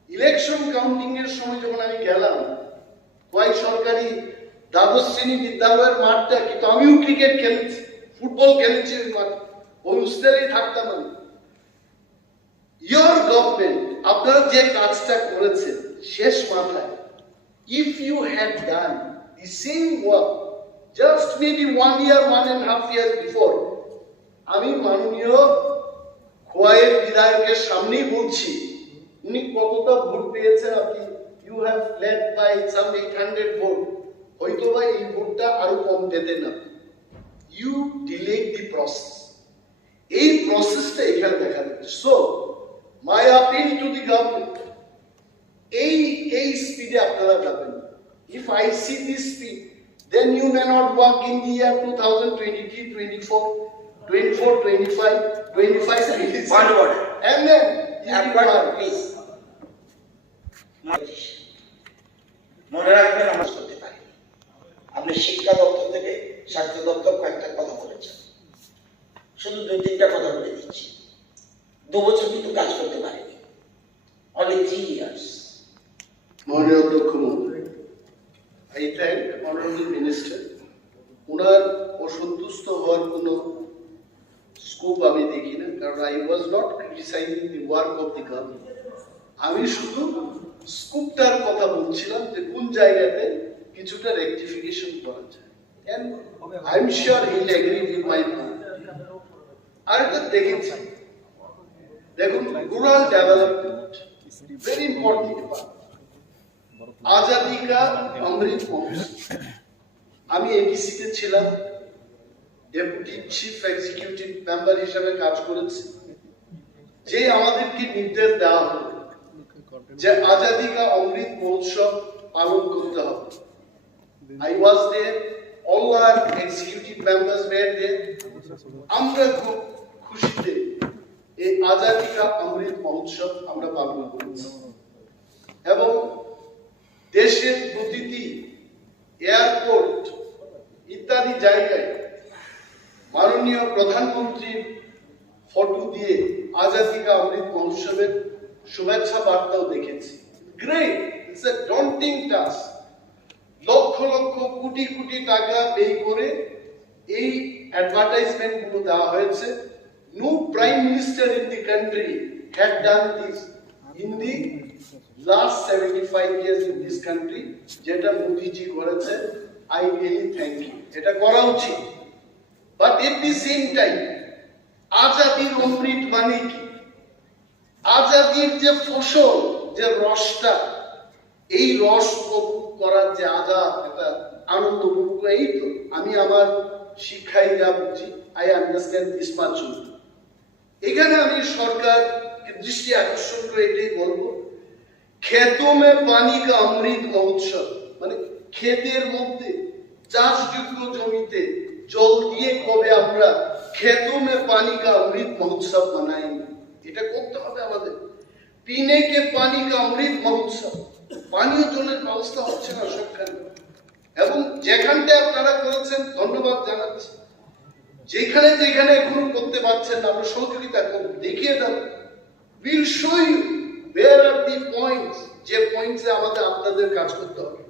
ইলেকশন কাউন্টিং এর সময় যখন আমি গেলাম, কয়েক সরকারি দ্বাদশ শ্রেণী বিদ্যালয়ের মাঠটা, কিন্তু আমিও ক্রিকেট খেলেছি, ফুটবল খেলেছি ওই মাঠে, ওই হোস্টেলেই থাকতাম আমি। ইয়োর গভর্নমেন্ট আপনারা যে কাজটা করেছেন শেষ মাথায়, if you had done the same work just maybe 1 year, 1.5 years before, আমি মাননীয় খোয়াইয়ের বিধায়কের সামনেই বলছি, উনি কতটা ভোট পেয়েছেন, আপনি you have led by some 800 vote, হয়তো বা এই ভোটটা আরো কম পেতেন না। You delayed the process. এই প্রসেসটা এখানে দেখা যাচ্ছে। So my appeal to the government, এই স্পিডে আপনারা যাবেন। If I see this speed, then you may not work in the year 2023, 24, 25, 26. One word. And then please মনে রাখবেন, আমরা করতে পারি। আপনি শিক্ষা দপ্তর থেকে স্বাস্থ্য দপ্তর কয়েকটা কথা বলেছেন, শুধু 2-3টা কথা বলে দিচ্ছি। 2 বছর কিন্তু কাজ করতে পারেনি, অনলি 3 ইয়ার্স। মাননীয় অধ্যক্ষ মহোদয়, I thank honorable minister. ওনার অসন্তুষ্ট হওয়ার কোনো স্কোপ আমি দেখি না, কারণ I was not criticizing the work of the government. আমি শুধু স্কোপটার কথা বলছিলাম যে কোন জায়গাতে কিছুটা রেকটিফিকেশন করা যায়, and I'm sure he'll agree with my point. আর এটা দেখেছি, দেখুন rural development very important part. Azadi কা অমৃত মহোৎসব। আমি এডিসিতে ছিলাম, ডেপুটি চিফ এক্সিকিউটিভ মেম্বার হিসেবে কাজ করেছি। যে আমাদেরকে নির্দেশ দেওয়া হলো যে আজাদি কা অমৃত মহোৎসব পালন করতে হবে। I was there, all our executive members were there. আমরা খুব খুশিতে এই আজাদি কা অমৃত মহোৎসব আমরা পালন করেছি এবং দেশের প্রতিটি এয়ারপোর্ট ইত্যাদি জায়গায় মাননীয় প্রধানমন্ত্রীর ফটো দিয়ে আজাদি কা অমৃত মহোৎসবের শুভেচ্ছা বার্তাও দেখেছি। Great, it's a daunting task. Lakh lakh crore crore টাকা ব্যয় করে এই অ্যাডভার্টাইজমেন্ট গুলো দেওয়া হয়েছে। No prime minister in the country had done this in the last 75 years in this country, যেটা মোদিজি করেছে। আই রিয়েলি থ্যাংক ইউ, এটা করা উচিত। But at the same time আজাদির অমৃত মানে কি? আজাদির যে ফসল, যে রসটা, এই রস উপভোগ করার যে আজাদ, একটা আনন্দ উপভোগ, এই তো আমি আমার শিক্ষায় যা বুঝি, আই আন্ডারস্ট্যান্ড দিস মাচ। এখানে আমি সরকারকে দৃষ্টি আকর্ষণ করে এটাই বলবো, খেতো মে পানি কা অমৃত মহোৎসব, মানে ক্ষেতের মধ্যে চাষযোগ্য জমিতে জল দিয়ে কবে আমরা খেতো মে পানি কা অমৃত মহোৎসব মানাই, এটা করতে হবে আমাদের। পিনে কে পানি কা অমৃত মহোৎসব, পানীয় জলের ব্যবস্থা হচ্ছে না সবখানে, এবং যেখানটা আপনারা করেছেন ধন্যবাদ জানাচ্ছি। যেখানে যেখানে এখনো করতে পারছেন না, আমরা সহযোগিতা করব, দেখিয়ে দেব। Will show you where are the points, যে পয়েন্টসে আমাদের আপনাদের কাজ করতে হবে।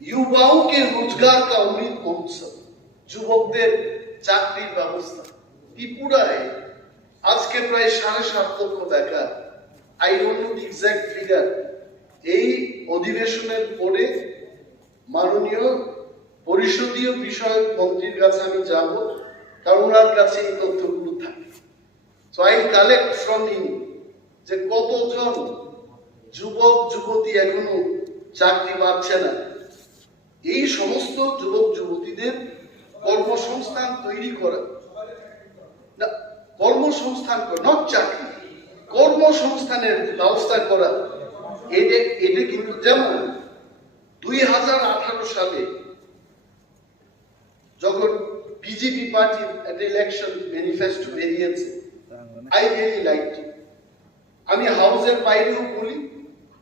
युवाओं के रोजगार का अमृत महोत्सव, যুবকদের চাকরির ব্যবস্থা। ত্রিপুরায় আজকে প্রায় 7.5 লক্ষ বেকার। I don't know the exact figure. এই অধিবেশনের পরে মাননীয় পরিষদীয় বিষয়ক মন্ত্রীর কাছে আমি যাব, কারণ ওনার কাছে এই তথ্যগুলো থাকে। So I collect from him যে কতজন যুবক যুবতী এখনো চাকরি পাচ্ছে না। এই সমস্ত যুবক যুবতীদের কর্মসংস্থান তৈরি করা, না কর্মসংস্থান করা, নট চাকরি, কর্মসংস্থানের ব্যবস্থা করা। এটা কিন্তু যেমন 2018 সালে যখন বিজেপি পার্টির একটা ইলেকশন ম্যানিফেস্টো বেরিয়েছে, আই রিয়েলি লাইক ইট। আমি হাউসের বাইরেও বলি,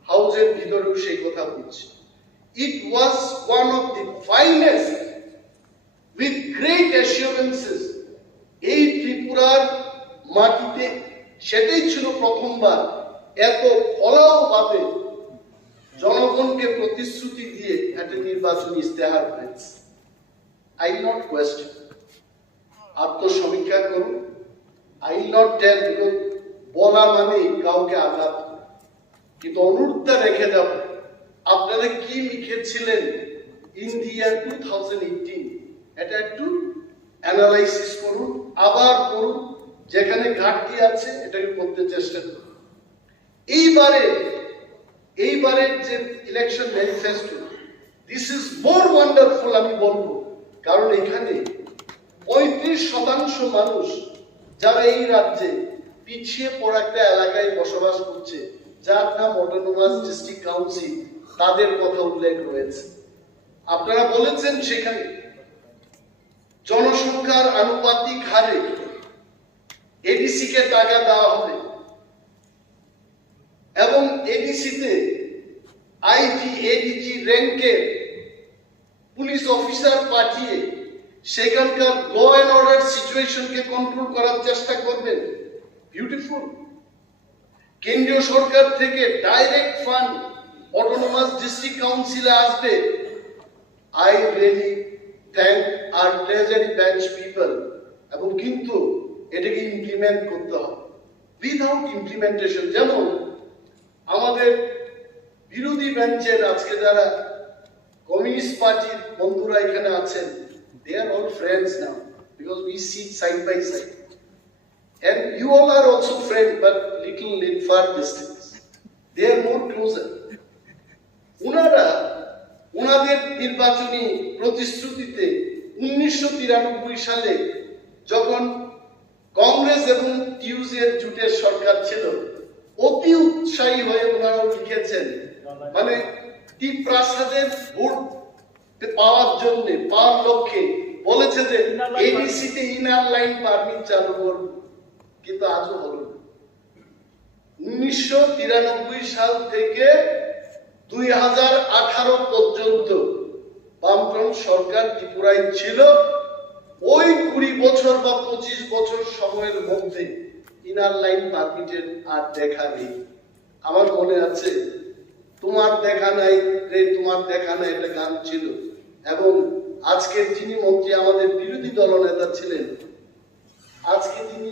হাউসের ভিতরেও সেই কথা বলছি। It was one of the finest, with great assurances, এই ত্রিপুরার মাটিতে সেটাই ছিল প্রথমবার এত ফলাও ভাবে জনগণকে প্রতিশ্রুতি দিয়ে একটা নির্বাচনী ইস্তেহার হয়েছে। I will not question, আত্মসমীক্ষা করুন। I will not tell, because বলা মানে কাউকে আঘাত, কিন্তু অনুরোধটা রেখে দেব, আপনারা কি লিখেছিলেন ইন দি ইয়ার 2018, এটা একটু অ্যানালাইসিস করুন, আবার করুন, যেখানে ঘাটতি আছে এটাকে করতে চেষ্টা করুন। এইবারের যে election manifesto, this is more wonderful আমি বলবো, কারণ এখানে 35% মানুষ যারা এই রাজ্যে পিছিয়ে পড়া একটা এলাকায় বসবাস করছে, যার নাম অটোনোমাস ডিস্ট্রিক্ট কাউন্সিল, তাদের কথা উল্লেখ রয়েছে। আপনারা বলেছেন সেখানে জনসংখ্যার আনুপাতিক হারে এডিসি কে টাকা দেওয়া হবে এবং এডিসিতে আইজি এডিজি র্যাঙ্কের পুলিশ অফিসার পাঠিয়ে সেখানকার ল এন্ড অর্ডার সিচুয়েশনকে কন্ট্রোল করার চেষ্টা করবেন। বিউটিফুল। কেন্দ্রীয় সরকার থেকে ডাইরেক্ট ফান্ড অটোনোমাস ডিস্ট্রিক্ট কাউন্সিলে আসবে। I really thank our treasury bench people, এবং কিন্তু এটাকে ইমপ্লিমেন্ট করতে হবে। উইদাউট ইমপ্লিমেন্টেশন, যেমন আমাদের বিরোধী বেঞ্চের আজকে যারা কমিউনিস্ট পার্টির বন্ধুরা এখানে আছেন, they are all friends now because we sit side by side, and you all are also friends but little in far distance. They are more closer. ওনাদের নির্বাচনী প্রতিশ্রুতিতে 1993 সালে যখন কংগ্রেস এবং টিউইর জোটের সরকার ছিল, অতি উৎসাহী হয়ে ওনারা লিখেছেন, মানে টিপ্রাসাদের ভোট পাওয়ার লক্ষ্যে বলেছে যে এডিসিতে ইনার লাইন পারমিট চালু করব, কিন্তু আজও হলো না। 1993 সাল থেকে 2018 পর্যন্ত বামফ্রন্ট সরকার ত্রিপুরায় ছিল। ওই 20 বছর বা 25 বছর সময়ের মধ্যে ইনার লাইন পারমিটের আর দেখা নেই। আমার মনে আছে, তোমার দেখা নাই রে তোমার দেখা নাই একটা গান ছিল, এবং আজকের যিনি মন্ত্রী আমাদের বিরোধী দলনেতা ছিলেন, আজকে যিনি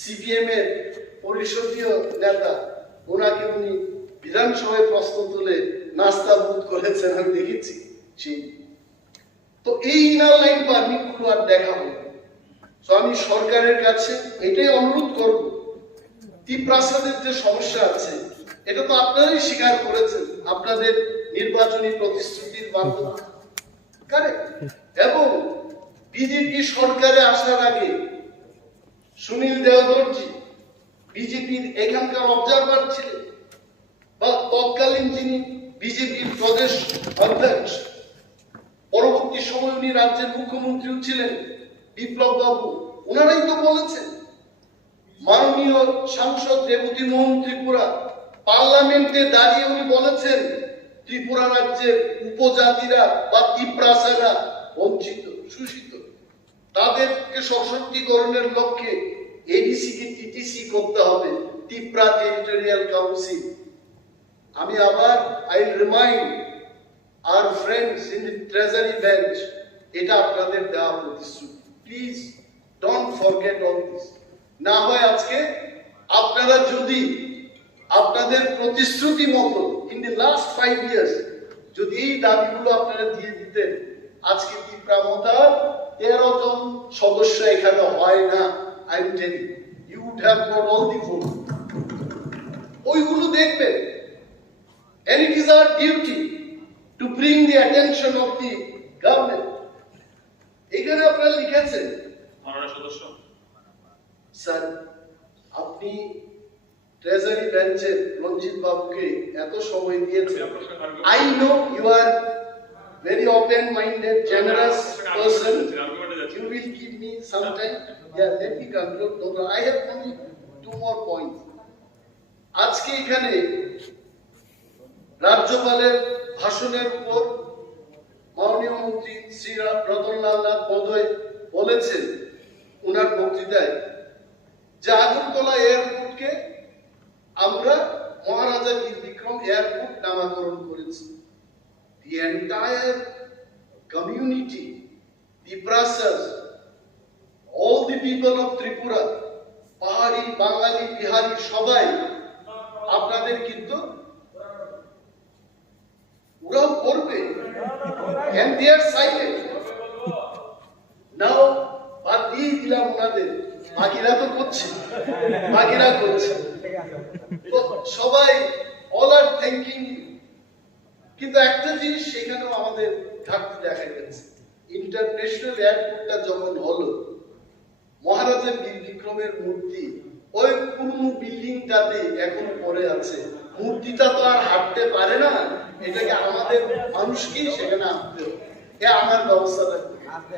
সিপিএম এর পরিষদীয় নেতা, ওনাকে উনি বিধানসভায় প্রশ্ন তুলে নাস্তা বুথ করেছেন, আমি দেখেছি। তো এই ইনার লাইন পারমিট গুলো আর দেখাবো। তো আমি সরকারের কাছে এটাই অনুরোধ করব, ত্রিপ্রাসাদের যে সমস্যা আছে এটা তো আপনারাই স্বীকার করেছেন আপনাদের নির্বাচনী প্রতিশ্রুতির মাধ্যমে, কারেক্ট? এবং বিজেপি সরকারে আসার আগে সুনীল দেওধরজি বিজেপির এখানকার অবজারভার ছিলেন, বা তৎকালীন যিনি বিজেপির প্রদেশ অধ্যক্ষ, পরবর্তী সময় উনি রাজ্যের মুখ্যমন্ত্রীও ছিলেন বিপ্লব বাবু, ওনারাই তো বলেছেন। মাননীয় সাংসদ রেবতী মোহন ত্রিপুরা পার্লামেন্টে দাঁড়িয়ে উনি বলেছেন ত্রিপুরা রাজ্যের উপজাতিরা বা ত্রিপ্রাসারা বঞ্চিত, শোষিত, তাদেরকে সশক্তিকরণের লক্ষ্যে এডিসি কে টিটিসি করতে হবে, ত্রিপুরা টেরিটোরিয়াল কাউন্সিল। আমি আবার I remind our friends in the treasury bench, এটা আপনাদের দেওয়া প্রতিশ্রুতি, please don't forget all this. না হয় আজকে আপনারা যদি আপনাদের প্রতিশ্রুতি মতো ইন দি লাস্ট 5 ইয়ার্স যদি এই দাবিগুলো আপনারা দিয়ে দিতেন, আজকে ত্রিপ্রামতার 13 জন সদস্য এখানে হয় না। I am telling you would have got all the vote. ওইগুলো দেখবেন, and it is our duty to bring the attention of the government. এখানে আপনারা লিখেছেন সদস্য স্যার, আপনি ট্রেজারি বেঞ্চে রঞ্জিত বাবুকে এত সময় দিয়েছেন। I know you are very open-minded, generous person. You will give me some time. Yeah, let me conclude. No, I have only 2 more points. আজকে এখানে রাজ্যপালের ভাষণের উপর মাননীয় মন্ত্রী শ্রী রতনলাল নাথ মহোদয় বলেছেন ওনার বক্তৃতায় যে আগরতলা এয়ারপোর্টকে আমরা মহারাজা বীর বিক্রম এয়ারপোর্ট নামকরণ করেছি। The entire community, Tiprasas, all the people of Tripura, পাহাড়ি, বাঙালি, বিহারি সবাই আপনাদের কিন্তু ওরাও করবে, and they are silent. Now বাদ দিয়ে দিলাম ওনাদের, বাকিরা তো করছে, বাকিরা করছে, তো সবাই all are thanking you. কিন্তু একটা জিনিস সেখানেও আমাদের ঘাটতি দেখা গেছে, ইন্টারন্যাশনাল এয়ারপোর্টটা যখন হলো, মহারাজা বীর বিক্রমের মূর্তি ওই পুরনো বিল্ডিংটাতে এখনো পড়ে আছে। মূর্তিটা তো আর হাঁটতে পারে না, এটাকে আমাদের মানুষকেই সেখানে আনতে হবে। আমার ব্যবস্থা থাকবে।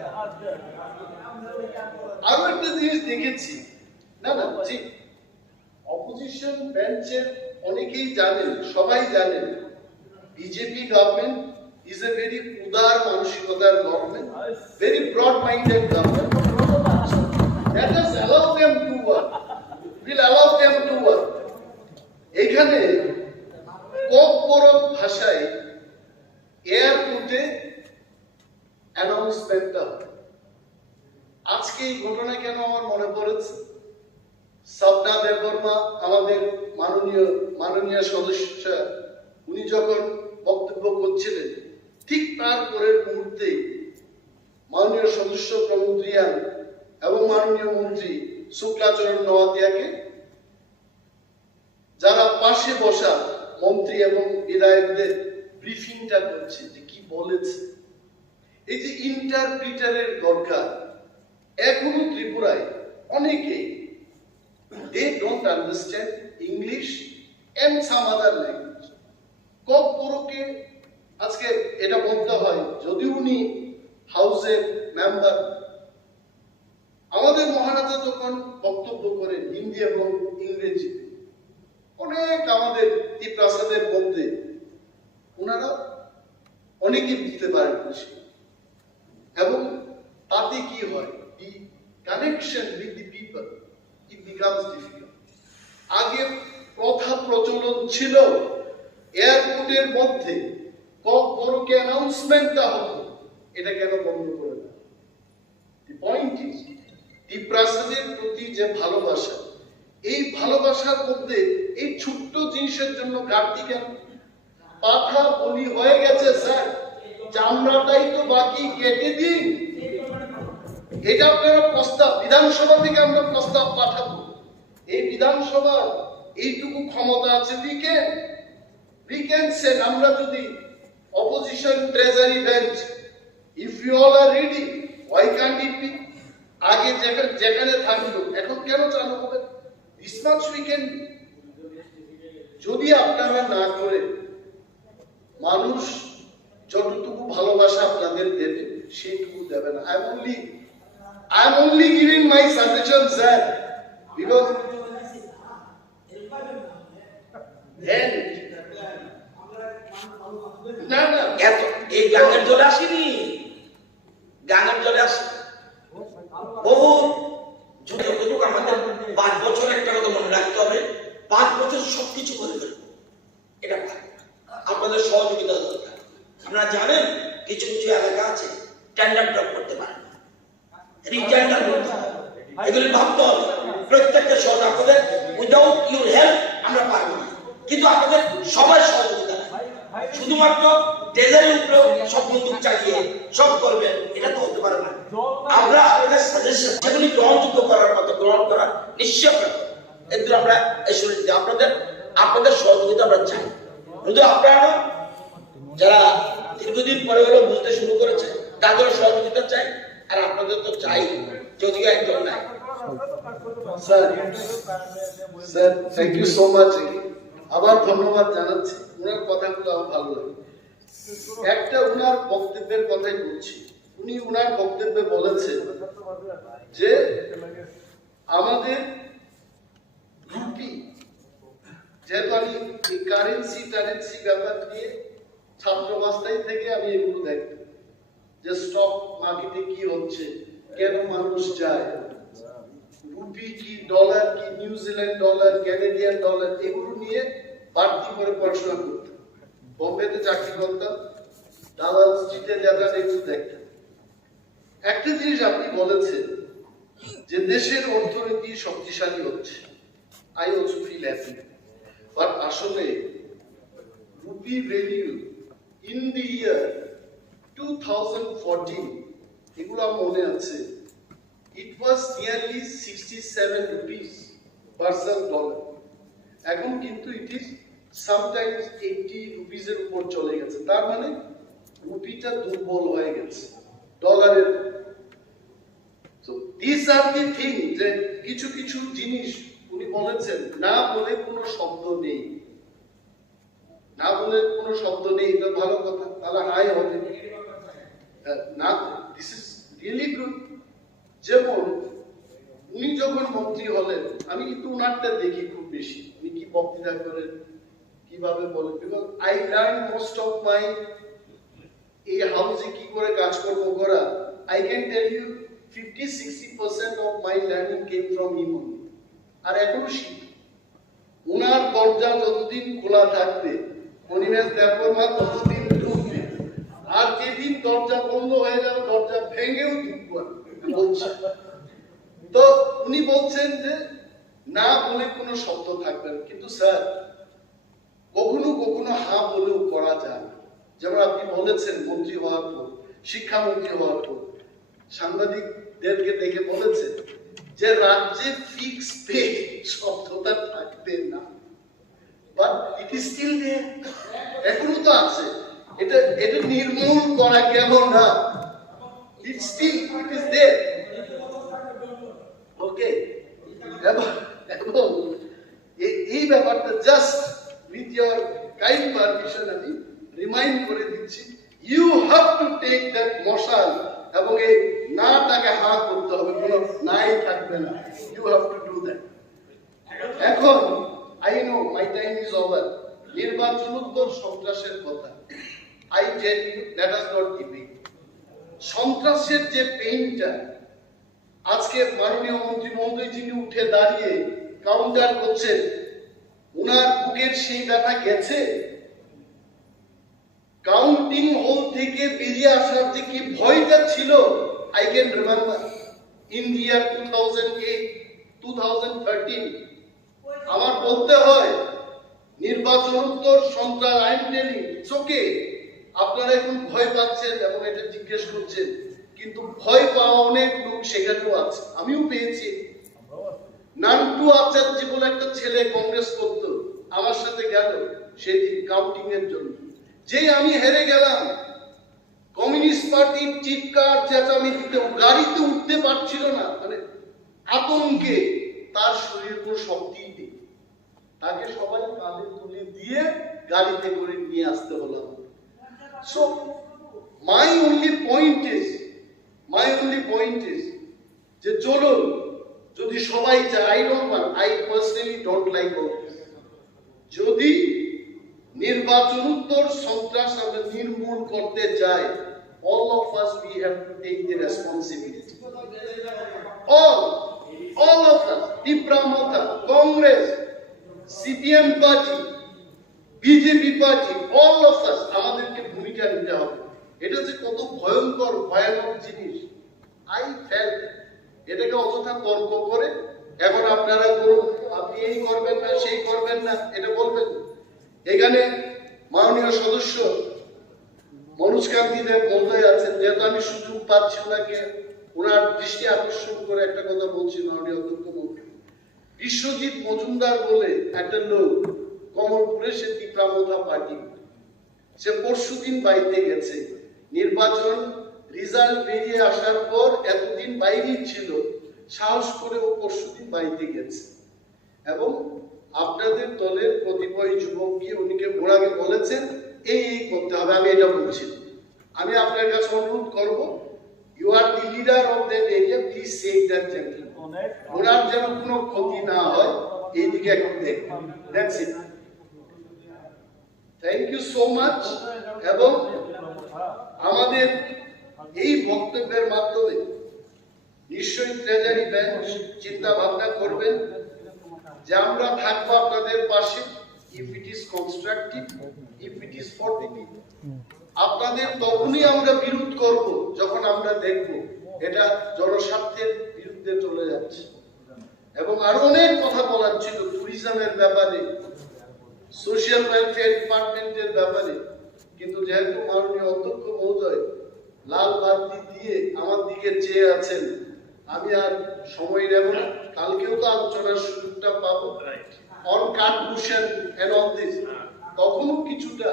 আরো একটা জিনিস দেখেছি, না না জি, অপোজিশন বেঞ্চের অনেকেই জানেন, সবাই জানেন, BJP government is a very উদার মানসিকতার government, very broad minded government. Let us allow them to work. We'll allow them to work. এখানে কর্পোরেট ভাষায় এয়ারপোর্টে অ্যানাউন্সমেন্টটা, আজকে এই ঘটনা কেন আমার মনে পড়েছে, সাবনা দেববর্মা আমাদের মাননীয় সদস্য, উনি যখন বক্তব্য করছিলেন ঠিক তার পরের মুহূর্তে মাননীয় সদস্য প্রমোদ রিয়ান এবং মাননীয় মন্ত্রী শুক্লাচরণ নওয়াতিয়াকে, যারা পাশে বসা মন্ত্রী এবং বিধায়কদের ব্রিফিংটা করছে যে কি বলেছে, এই যে ইন্টারপ্রিটারের দরকার এখনো ত্রিপুরায় অনেকে they don't understand English and some other language. কবরকে আজকে এটা বলতে হয় যদি উনি হাউসের মেম্বার, আমাদের মহারাজা যখন বক্তব্য করেন হিন্দি এবং ইংরেজি, অনেক আমাদের তিপ্রাসাদের মধ্যে ওনারা অনেকে বুঝতে পারেন এবং তাতে কি হয়, the connection with the people it becomes difficult. আগে প্রথা প্রচলন ছিল এয়ারপোর্টের মধ্যে কবরকে অ্যানাউন্সমেন্টটা হতো, এটা কেন বন্ধ করে না? the point is তিপ্রাসাদের প্রতি যে ভালোবাসা, এই ভালোবাসার মধ্যে এই ছোট্ট জিনিসের জন্য ঘাটতি কেন? পাঠা বলি হয়ে গেছে স্যার, চামড়াটাই তো বাকি, কেটে দিন। এটা আপনারা প্রস্তাব বিধানসভা থেকে আমরা প্রস্তাব পাঠাবো, এই বিধানসভা এইটুকু ক্ষমতা আছে, we can say আমরা যদি opposition treasury bench, if you all are ready, why can't it be? আগে যেখানে থাকলো এখন কেন চালু হবে? this much we can do. যদি আপনারা না করে মানুষ যতটুকু ভালোবাসা আপনাদের দেবে সেইটুকু দেবে না। I am only giving my suggestion, sir, because then না এই গাঙ্গের জলে আসেনি, গাঙ্গের জলে আসে বহু যতটুকু আমাদের 5 বছর একটা কথা মনে রাখতে হবে, 5 বছর সবকিছু করে ফেলবো, এটা আপনাদের সহযোগিতা দরকার। আপনারা জানেন কিছু কিছু এলাকা আছে টেন্ডার ড্রপ করতে পারেন, রিটেন্ডার করতে হবে, এগুলি ভাবতে হবে প্রত্যেকটা শহর। আপনাদের উইদাউট ইউর হেল্প আমরা পারবো না, কিন্তু আপনাদের সবাই সহযোগিতা শুধুমাত্র ট্রেজারি উপরে সব বন্দুক চালিয়ে সব করবেন এটা তো হতে পারে না। আমরা আপনাদের সাজেশন যেগুলি গ্রহণযোগ্য করার মতো গ্রহণ করার নিশ্চয় এগুলো আমরা আপনাদের সহযোগিতা আমরা চাই। শুধু আপনারা যারা দীর্ঘদিন পরে হলেও বুঝতে শুরু করেছে তাদের সহযোগিতা চাই, আর আপনাদের তো চাই, যদি একজন নাই। Sir thank you so much, আবার ধন্যবাদ জানাচ্ছি। ওনার কথাগুলো আমার ভালো লাগে। একটা ওনার বক্তব্যের কথাই বলছি, উনি ওনার বক্তব্যে বলেছেন যে আমাদের রুপি, যেহেতু আমি এই কারেন্সি ব্যাপার নিয়ে ছাত্রাবস্থায় থেকে আমি এগুলো দেখতাম যে স্টক মার্কেটে কি হচ্ছে, কেন মানুষ যায়, রুপি কি, ডলার কি, নিউজিল্যান্ড ডলার, ক্যানাডিয়ান ডলার, এগুলো নিয়ে বাড়তি করে পড়াশোনা করতাম। বোম্বেতে চাকরি করতাম, দালাল স্ট্রিটে যেতাম, এগুলো দেখতাম। একটা জিনিস আপনি বলেছেন যে দেশের অর্থনীতি শক্তিশালী হচ্ছে, I also feel happy, but আসলে rupee value in the year 2014, এগুলো আমার মনে আছে, it was nearly 67 rupees versus dollar. এখন কিন্তু it is sometimes 80 rupees এর উপর চলে গেছে, তার মানে রুপিটা দুর্বল হয়ে গেছে ডলারের। so these are the things, যে কিছু কিছু জিনিস উনি বলেছেন না বলে কোনো শব্দ নেই, না বলে কোনো শব্দ নেই, এটা ভালো কথা, তাহলে হাই হবে না, দিস ইজ রিয়েলি গুড। যেমন উনি যখন মন্ত্রী হলেন, আমি কিন্তু উনারটা দেখি খুব বেশি, উনি কি বক্তৃতা করেন, কিভাবে বলেন, because I learn most of my এই হাউসে কি করে কাজকর্ম করা, I can tell you 50-60% of my learning came from him only. আর এখনো শিখি, উনার দরজা যতদিন খোলা থাকবে অনিমেষ দেববর্মা ততদিন ঢুকবে, আর যেদিন দরজা বন্ধ হয়ে যাবে দরজা ভেঙেও ঢুকবো বলছে। তো উনি বলছেন যে না বলে কোনো শব্দ থাকবে না, কিন্তু স্যার কখনো কখনো হা বলেও করা যায় না। যেমন আপনি বলেছেন মন্ত্রী হওয়ার পর, শিক্ষামন্ত্রী হওয়ার পর সাংবাদিকদেরকে দেখে বলেছেন যে রাজ্যে ফিক্স পে শব্দটা থাকবে না, but it is still there, এখনো তো আছে। এটা নির্মূল করা গেল না, it is there. ওকে, এবং এই ব্যাপারটা just with your kind permission আমি রিমাইন্ড করে দিচ্ছি, you have to take that মশাল, এবং এই নাটাকে হা করতে হবে, কোনো নাই থাকবে না, you have to do that. এখন I know my time is over. নির্বাচনোত্তর সন্ত্রাসের কথা, I tell you, let us not debate. সন্ত্রাসের যে পেইনটা আজকে মাননীয় মন্ত্রী মহোদয় যিনি উঠে দাঁড়িয়ে কাউন্টার করছেন, উনার বুকের সেই ব্যথা গেছে। কাউন্টিং হল থেকে বেরিয়ে আসার যে কি ভয়টা ছিল, I can remember in the year 2008, 2013। আমার বলতে হয় নির্বাচনোত্তর সন্ত্রাস, I am telling it's okay, আপনারা এখন ভয় পাচ্ছেন এবং এটা জিজ্ঞেস করছেন, কিন্তু ভয় পাওয়া অনেক লোক সেখানেও আছে, আমিও পেয়েছি। নান্টু আচার্য বলে একটা ছেলে কংগ্রেস করত, আমার সাথে গেল সেদিন কাউন্টিং এর জন্য, যে আমি হেরে গেলাম, কমিউনিস্ট পার্টির চিৎকার চেঁচামেচিতে গাড়িতে উঠতে পারছিল না, মানে আতঙ্কে, তার শরীরে কোনো শক্তিই নেই, তাকে সবাই কাঁধে তুলে দিয়ে গাড়িতে করে নিয়ে আসতে হলো। So my only point is যে চলুন, যদি সবাই চায়, I personally don't like all this, যদি নির্বাচনোত্তর সন্ত্রাস আমরা নির্মূল করতে চাই, all of us we have to take the responsibility, all of us, Tiprasa, Congress, CPM party, BJP party, all of us, আমাদেরকে ভূমিকা নিতে হবে। এটা যে কত ভয়ঙ্কর ভয়ানক জিনিস, আই ফেল্ট, এটাকে অযথা তর্ক করে এখন আপনারা করুন, আপনি এই করবেন না সেই করবেন না এটা বলবেন। এখানে মাননীয় সদস্য মনোজকান্তি দেব মহোদয় আছেন, যেহেতু আমি সুযোগ পাচ্ছি ওনাকে ওনার দৃষ্টি আকর্ষণ করে একটা কথা বলছি। মাননীয় অধ্যক্ষ মহোদয়, বিশ্বজিৎ মজুমদার বলে একটা লোক কমলপুরে, সে টিপ্রামথা পার্টি, সে পরশুদিন বাইরে গেছে, নির্বাচন রেজাল্ট বেরিয়ে আসার পর এতদিন বাইরেই ছিল, সাহস করে ও পরশুদিন বাইরে গেছে, এবং আপনাদের দলের কতিপয় যুবক গিয়ে উনিকে ঘোরাকে বলেছেন এই করতে হবে। আমি এটা বলছি, আমি আপনার কাছে অনুরোধ করব, you are the leader of that area, please save that gentleman, ওনার যেন কোনো ক্ষতি না হয়, এইদিকে একটু দেখুন। That's it, thank you so much. এবং আমাদের এই বক্তব্যের মাধ্যমে নিশ্চয়ই ট্রেজারি ব্যাংক চিন্তা ভাবনা করবেন যে আমরা থাকবো আপনাদের পাশে, if it is constructive, if it is for the people. আপনাদের তখনই আমরা বিরোধ করব যখন আমরা দেখব এটা জনস্বার্থের বিরুদ্ধে চলে যাচ্ছে। এবং আরো অনেক কথা বলার ছিল, ট্যুরিজমের ব্যাপারে, সোশ্যাল ওয়েলফেয়ার ডিপার্টমেন্টের ব্যাপারে, কিন্তু যেহেতু মাননীয় অধ্যক্ষ মহোদয় লাল বাতি দিয়ে আমার দিকে চেয়ে আছেন, আমি আর সময় নেব না, কালকেও তো আলোচনার সুযোগটা পাবো অন কার্ডকুশন এন্ড অল দিস, তখনও কিছুটা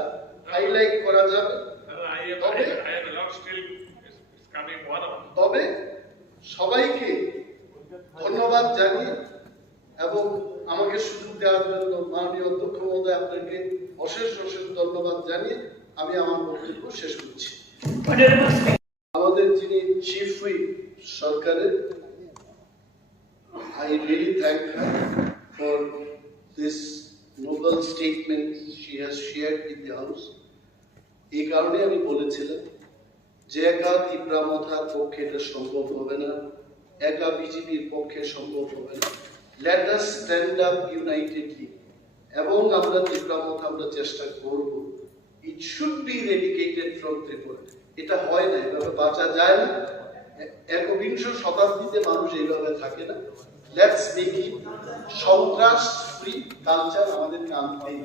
হাইলাইট করা যাবে। তবে সবাইকে ধন্যবাদ জানিয়ে এবং আমাকে সুযোগ দেওয়ার জন্য মাননীয় অধ্যক্ষ মহোদয় আপনাকে অশেষ অশেষ ধন্যবাদ জানিয়ে আমি আমার বক্তব্য শেষ করছি। আমাদের যিনি চিফ হুইপ সরকারের, I really thank her for this noble statement she has shared with the house. এই কারণে আমি বলেছিলাম যে একা তীব্রামথার পক্ষে এটা সম্ভব হবে না, একা বিজেপির পক্ষে সম্ভব হবে না। Let us stand up unitedly, এবং আমরা তীব্রামথা আমরা চেষ্টা করব। It should be eradicated from Tripura. এটা হয় না, এভাবে বাঁচা যায় না, একবিংশ শতাব্দীতে মানুষ এইভাবে থাকে না। Let's make it সন্ত্রাস ফ্রি কালচার আমাদের আনতেই